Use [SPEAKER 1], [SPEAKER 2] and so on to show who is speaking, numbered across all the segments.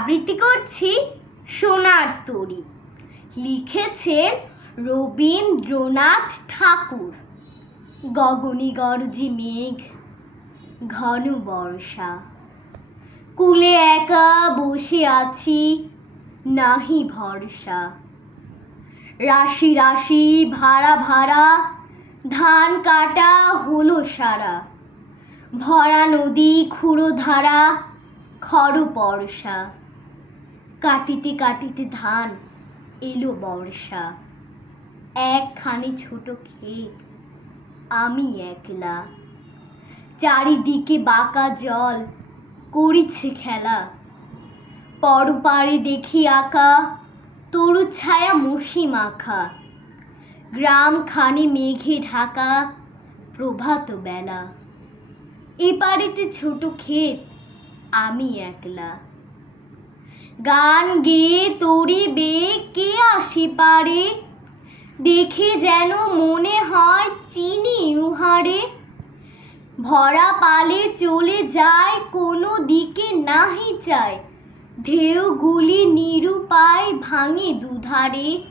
[SPEAKER 1] আবৃত্তি করছি সোনার তরী। লিখেছেন রবীন্দ্রনাথ ঠাকুর। গগনি গরজি মেঘ, ঘন বর্ষা। কুলে একা বসে আছি, নাহি ভরসা। রাশি রাশি ভাড়া ভাড়া, ধান কাটা হলো সারা। ভরা নদী খুঁড়ো ধারা খর বর্ষা। কাটিতে কাটিতে ধান এলো বর্ষা। একখানি ছোট ক্ষেত, আমি একলা। চারিদিকে বাঁকা জল, করিছে খেলা। পরপারে দেখি আঁকা, তরু ছায়া মসি মাখা। গ্রাম খানি মেঘে ঢাকা, প্রভাত বেলা। এপারেতে ছোট ক্ষেত, আমি একলা। গান গেয়ে তরি বে কে আসি পারে? দেখে যেন মনে হয় চিনি উহারে। ভরা পালে চলে যায়, কোনো দিকে নাহি চায়। ঢেউগুলি নিরুপায় ভাঙে দুধারে।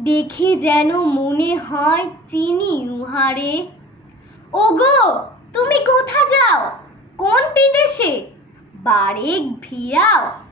[SPEAKER 1] দেখে যেন মনে হয় চিনি উহারে। ওগো, তুমি কোথা যাও? কোন বিদেশে? বারেক ভিড়াও।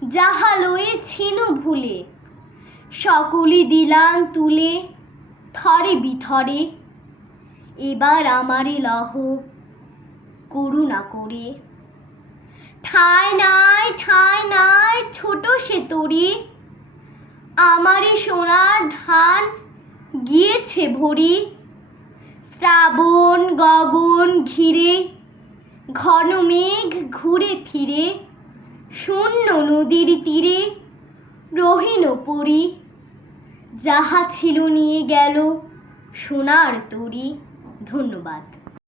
[SPEAKER 1] যাহা লয়েছিনু ভুলে সকলে দিলাম তুলে থরে বিথরে, এবার আমারে লহ করুণা করে। ঠায় নাই ঠায় নাই, ছোট সে তরি, আমারে সোনার ধান গিয়েছে ভরি। শ্রাবণ, গগন ঘিরে, ঘন মেঘ ঘুরে ফিরে শূন্য নদীর তীরে রহিল পরি। যাহা ছিল নিয়ে গেল সোনার তরি। ধন্যবাদ।